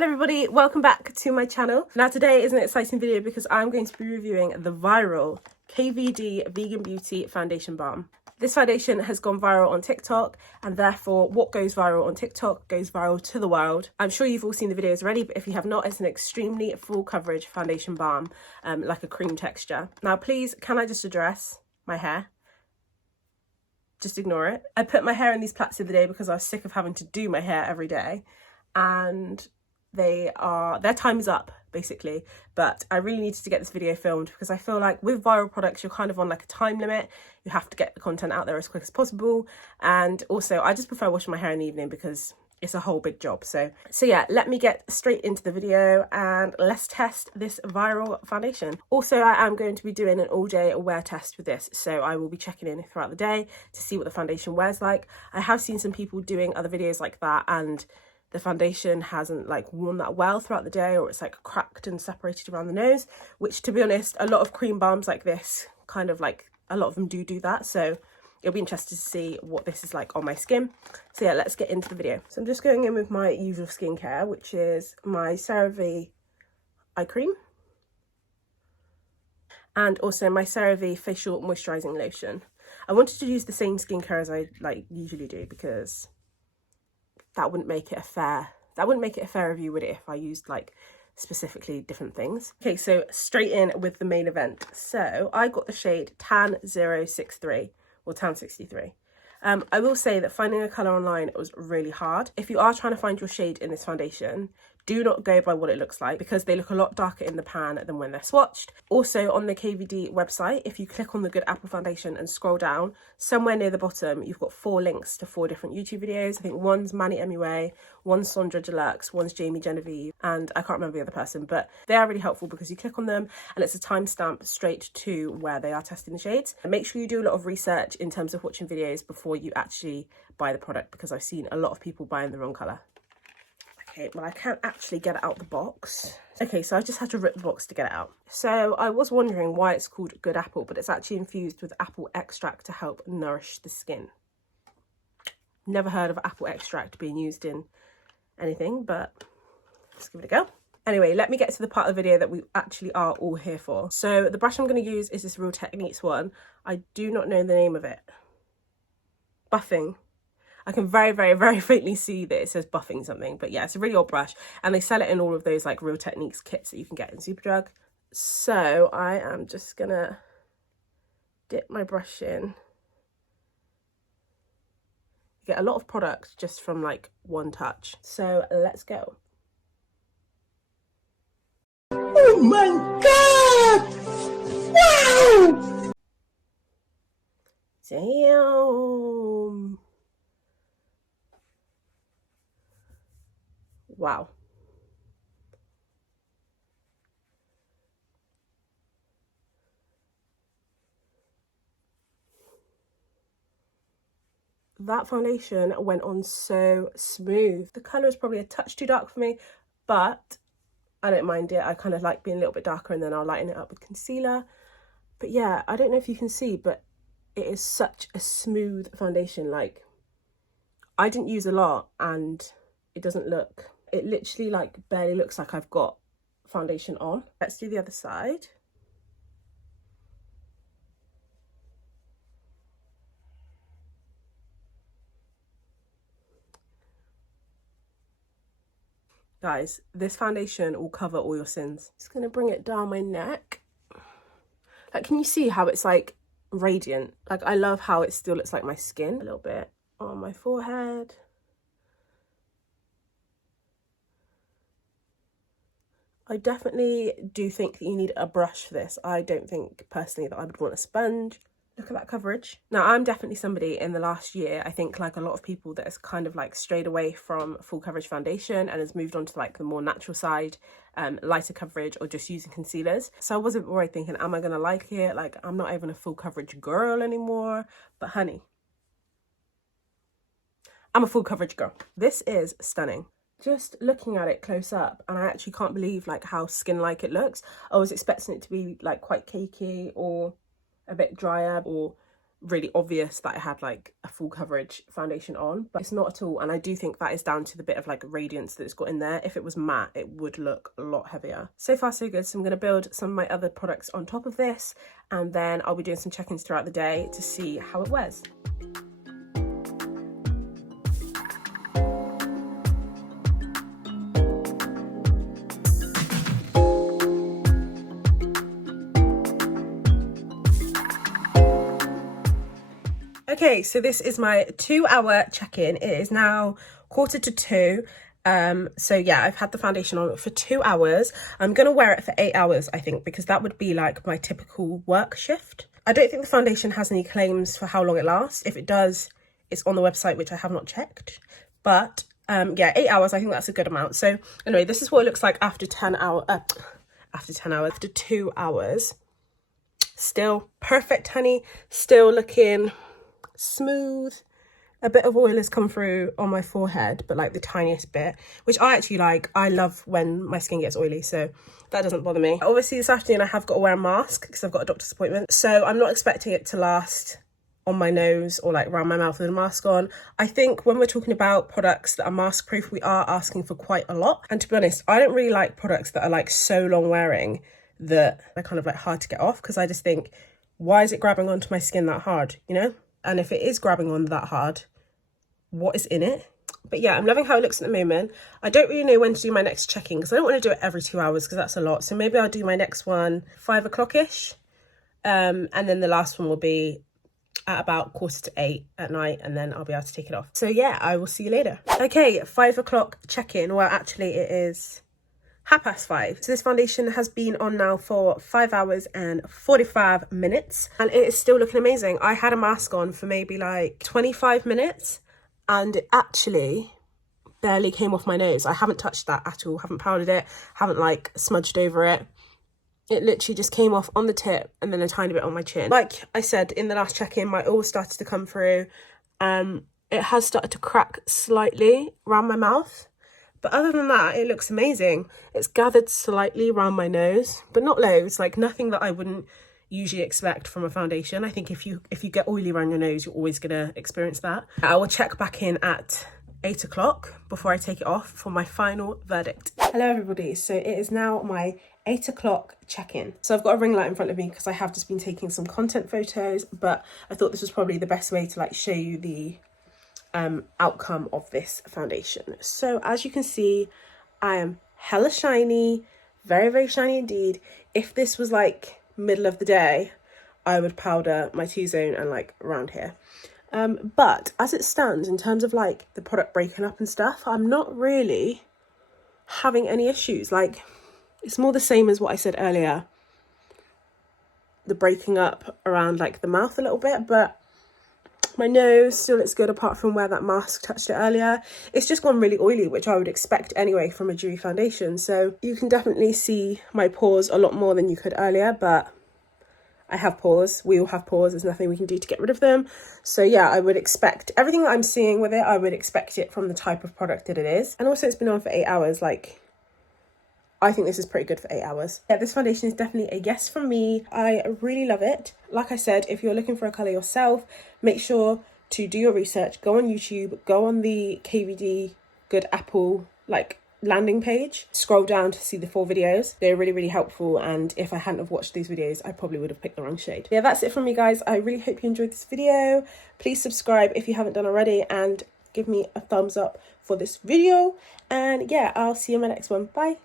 Hello everybody, welcome back to my channel. Now today is an exciting video because I'm going to be reviewing the viral KVD Vegan Beauty Foundation Balm. This foundation has gone viral on TikTok, and therefore what goes viral on TikTok goes viral to the world. I'm sure you've all seen the videos already, but if you have not, it's an extremely full coverage foundation balm, like a cream texture. Now please, can I just address my hair? Just ignore it. I put my hair in these plaits the other day because I was sick of having to do my hair every day, and their time is up basically, but I really needed to get this video filmed because I feel like with viral products you're kind of on like a time limit. You have to get the content out there as quick as possible, and also I just prefer washing my hair in the evening because it's a whole big job. So yeah, let me get straight into the video and let's test this viral foundation. Also, I am going to be doing an all-day wear test with this, so I will be checking in throughout the day to see what the foundation wears like. I have seen some people doing other videos like that, and the foundation hasn't like worn that well throughout the day, or it's like cracked and separated around the nose, which, to be honest, a lot of cream balms like this kind of like, a lot of them do that. So it'll be interesting to see what this is like on my skin. So yeah, let's get into the video. So I'm just going in with my usual skincare, which is my CeraVe eye cream and also my CeraVe facial moisturizing lotion. I wanted to use the same skincare as I like usually do because that wouldn't make it a fair review, would it, if I used like specifically different things. Okay, so straight in with the main event. So I got the shade Tan 063 or Tan 63. I will say that finding a colour online was really hard. If you are trying to find your shade in this foundation, do not go by what it looks like because they look a lot darker in the pan than when they're swatched. Also, on the KVD website, if you click on the Good Apple foundation and scroll down, somewhere near the bottom, you've got 4 links to 4 different YouTube videos. I think one's Manny MUA, one's Sondra Deluxe, one's Jamie Genevieve, and I can't remember the other person, but they are really helpful because you click on them and it's a timestamp straight to where they are testing the shades. And make sure you do a lot of research in terms of watching videos before you actually buy the product, because I've seen a lot of people buying the wrong colour. Okay, well, I can't actually get it out the box. Okay, so I just had to rip the box to get it out. So I was wondering why it's called Good Apple, but it's actually infused with apple extract to help nourish the skin. Never heard of apple extract being used in anything, but let's give it a go. Anyway, let me get to the part of the video that we actually are all here for. So the brush I'm going to use is this Real Techniques one. I do not know the name of it. Buffing. I can very faintly see that it says buffing something, but yeah, it's a really old brush, and they sell it in all of those like Real Techniques kits that you can get in Superdrug. So I am just gonna dip my brush in. You get a lot of product just from like one touch. So let's go. Oh my god! Wow! Damn. Wow. That foundation went on so smooth. The colour is probably a touch too dark for me, but I don't mind it. I kind of like being a little bit darker, and then I'll lighten it up with concealer. But yeah, I don't know if you can see, but it is such a smooth foundation. Like, I didn't use a lot and it doesn't look, it literally like barely looks like I've got foundation on. Let's do the other side. Guys, this foundation will cover all your sins. Just gonna bring it down my neck. Like, can you see how it's like radiant? Like, I love how it still looks like my skin. A little bit on my forehead. I definitely do think that you need a brush for this. I don't think personally that I would want a sponge. Look at that coverage. Now, I'm definitely somebody in the last year, I think like a lot of people, that has kind of like strayed away from full coverage foundation and has moved on to like the more natural side, lighter coverage, or just using concealers. So I wasn't worried thinking, am I gonna like it? Like, I'm not even a full coverage girl anymore. But honey, I'm a full coverage girl. This is stunning. Just looking at it close up, and I actually can't believe like how skin-like it looks. I was expecting it to be like quite cakey or a bit drier or really obvious that I had like a full coverage foundation on, but it's not at all. And I do think that is down to the bit of like radiance that it's got in there. If it was matte, it would look a lot heavier. So far so good. So I'm going to build some of my other products on top of this, and then I'll be doing some check-ins throughout the day to see how it wears. Okay, so this is my 2-hour check-in. It is now 1:45. So yeah, I've had the foundation on for 2 hours. I'm gonna wear it for 8 hours, I think, because that would be like my typical work shift. I don't think the foundation has any claims for how long it lasts. If it does, it's on the website, which I have not checked. But yeah, 8 hours, I think that's a good amount. So anyway, this is what it looks like after 2 hours. Still perfect, honey. Still looking smooth. A bit of oil has come through on my forehead, but like the tiniest bit, which I actually like. I love when my skin gets oily, so that doesn't bother me. Obviously this afternoon I have got to wear a mask because I've got a doctor's appointment, so I'm not expecting it to last on my nose or like around my mouth with a mask on. I think when we're talking about products that are mask proof, we are asking for quite a lot. And to be honest, I don't really like products that are like so long wearing that they're kind of like hard to get off, because I just think, why is it grabbing onto my skin that hard, you know? And if it is grabbing on that hard, what is in it? But yeah, I'm loving how it looks at the moment. I don't really know when to do my next check-in because I don't want to do it every 2 hours because that's a lot. So maybe I'll do my next one 5 o'clock-ish. And then the last one will be at about 7:45 at night, and then I'll be able to take it off. So yeah, I will see you later. Okay, 5 o'clock check-in. Well, actually it is 5:30. So this foundation has been on now for 5 hours and 45 minutes, and it is still looking amazing. I had a mask on for maybe like 25 minutes and it actually barely came off my nose. I haven't touched that at all, haven't powdered it, haven't like smudged over it. It literally just came off on the tip and then a tiny bit on my chin. Like I said in the last check-in, my oil started to come through. It has started to crack slightly around my mouth. But other than that, it looks amazing. It's gathered slightly around my nose, but not loads, like nothing that I wouldn't usually expect from a foundation. I think if you get oily around your nose, you're always gonna experience that. I will check back in at 8 o'clock before I take it off for my final verdict. Hello everybody, so it is now my 8 o'clock check-in. So I've got a ring light in front of me because I have just been taking some content photos, but I thought this was probably the best way to like show you the outcome of this foundation. So as you can see, I am hella shiny, very, very shiny indeed. If this was like middle of the day, I would powder my T-zone and like around here. But as it stands, in terms of like the product breaking up and stuff, I'm not really having any issues. Like, it's more the same as what I said earlier, the breaking up around like the mouth a little bit, but my nose still looks good apart from where that mask touched it earlier. It's just gone really oily, which I would expect anyway from a dewy foundation. So you can definitely see my pores a lot more than you could earlier, but I have pores. We all have pores. There's nothing we can do to get rid of them. So yeah, I would expect everything that I'm seeing with it, I would expect it from the type of product that it is. And also it's been on for 8 hours. Like, I think this is pretty good for 8 hours. Yeah, this foundation is definitely a yes from me. I really love it. Like I said, if you're looking for a colour yourself, make sure to do your research. Go on YouTube, go on the KVD Good Apple like landing page, scroll down to see the 4 videos. They're really, really helpful, and if I hadn't have watched these videos, I probably would have picked the wrong shade. Yeah, that's it from me, guys. I really hope you enjoyed this video. Please subscribe if you haven't done already, and give me a thumbs up for this video. And yeah, I'll see you in my next one. Bye.